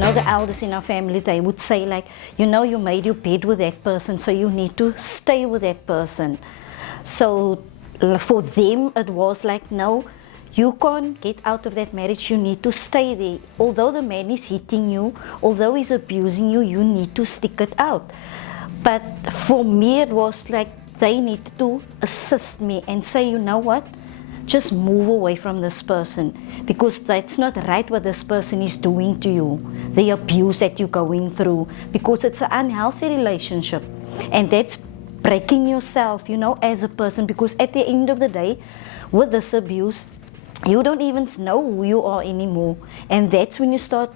the elders in our family, they would say like, you made your bed with that person, so you need to stay with that person. So for them, it was like, no, you can't get out of that marriage, you need to stay there. Although the man is hitting you, although he's abusing you, you need to stick it out. But for me, it was like they needed to assist me and say, you know what, just move away from this person, because that's not right what this person is doing to you, the abuse that you're going through, because it's an unhealthy relationship, and that's breaking yourself, as a person, because at the end of the day, with this abuse, you don't even know who you are anymore. And that's when you start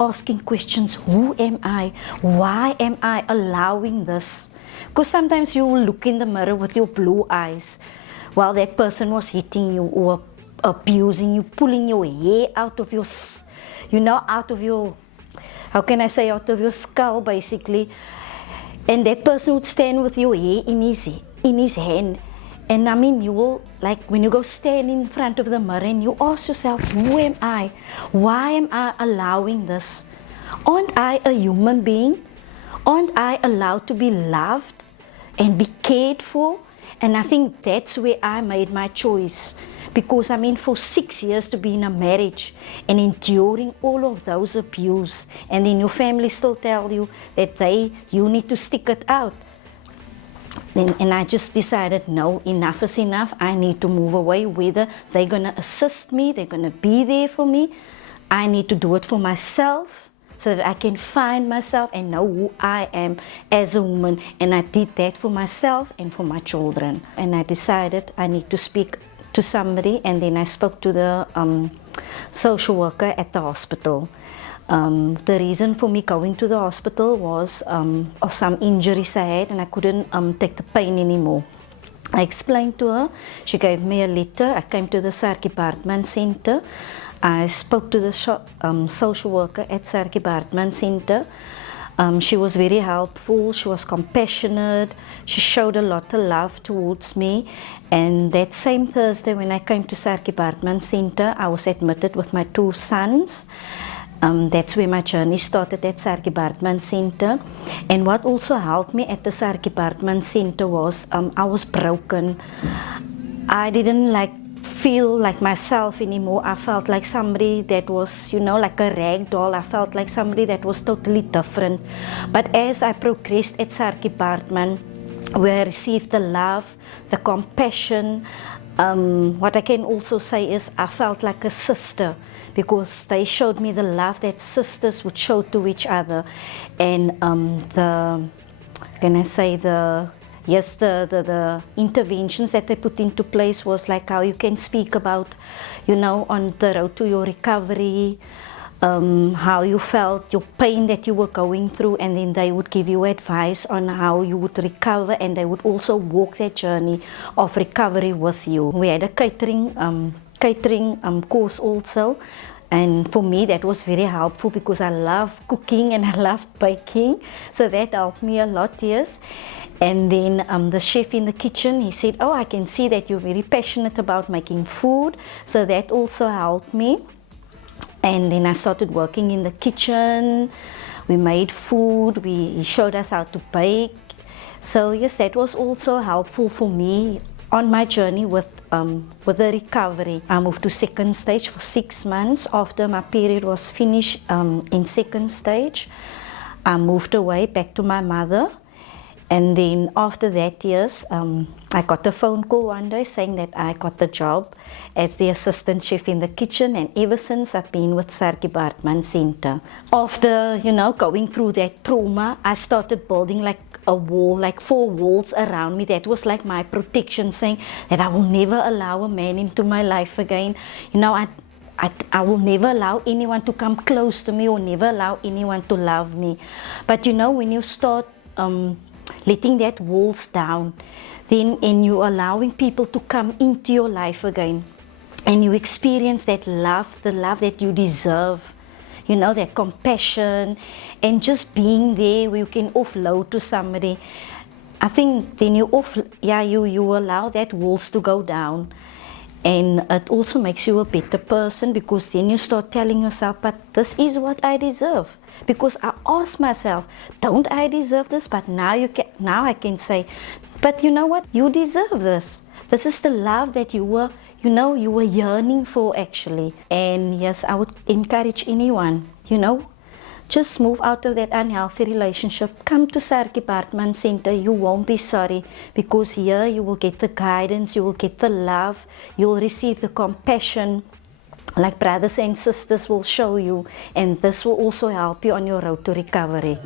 asking questions. Who am I? Why am I allowing this? Because sometimes you will look in the mirror with your blue eyes while that person was hitting you or abusing you, pulling your hair out of your, out of your, how can I say, out of your skull basically. And that person would stand with your hair in his hand. And I mean, you will, like when you go stand in front of the mirror and you ask yourself, who am I? Why am I allowing this? Aren't I a human being? Aren't I allowed to be loved and be cared for? And I think that's where I made my choice. Because I mean, for 6 years to be in a marriage and enduring all of those abuse, and then your family still tell you that you need to stick it out. And I just decided, no, enough is enough. I need to move away. Whether they're going to assist me, they're going to be there for me, I need to do it for myself so that I can find myself and know who I am as a woman. And I did that for myself and for my children. And I decided I need to speak to somebody, and then I spoke to the social worker at the hospital. The reason for me going to the hospital was of some injuries I had, and I couldn't take the pain anymore. I explained to her, she gave me a letter. I came to the Saartjie Baartman Centre. I spoke to the social worker at Saartjie Baartman Centre. She was very helpful, she was compassionate, she showed a lot of love towards me. And that same Thursday when I came to Saartjie Baartman Centre, I was admitted with my 2 sons. That's where my journey started at Saartjie Baartman Centre. And what also helped me at the Saartjie Baartman Centre was I was broken. I didn't feel like myself anymore. I felt like somebody that was, like a rag doll. I felt like somebody that was totally different. But as I progressed at Saartjie Baartman, where I received the love, the compassion, what I can also say is I felt like a sister, because they showed me the love that sisters would show to each other. And the interventions that they put into place was like how you can speak about, on the road to your recovery, how you felt, your pain that you were going through, and then they would give you advice on how you would recover, and they would also walk that journey of recovery with you. We had a catering course also, and for me that was very helpful because I love cooking and I love baking, so that helped me a lot, yes. And then the chef in the kitchen, he said, oh, I can see that you're very passionate about making food, so that also helped me. And then I started working in the kitchen. We made food, he showed us how to bake. So yes, that was also helpful for me on my journey with the recovery. I moved to second stage for 6 months. After my period was finished in second stage, I moved away back to my mother. And then after that, yes, I got a phone call one day saying that I got the job as the assistant chef in the kitchen, and ever since I've been with Saartjie Baartman Centre. After, going through that trauma, I started building like a wall, like 4 walls around me. That was like my protection, saying that I will never allow a man into my life again. I will never allow anyone to come close to me, or never allow anyone to love me. But when you start letting that walls down, then and you allowing people to come into your life again, and you experience that love, the love that you deserve, that compassion, and just being there where you can offload to somebody. I think then you allow that walls to go down, And it also makes you a better person, because then you start telling yourself, but this is what I deserve. Because I asked myself, don't I deserve this? But now I can say, but you know what? You deserve this. This is the love that you were yearning for, actually. And yes, I would encourage anyone, just move out of that unhealthy relationship. Come to Saartjie Baartman Centre. You won't be sorry, because here you will get the guidance, you will get the love, you will receive the compassion like brothers and sisters will show you, and this will also help you on your road to recovery.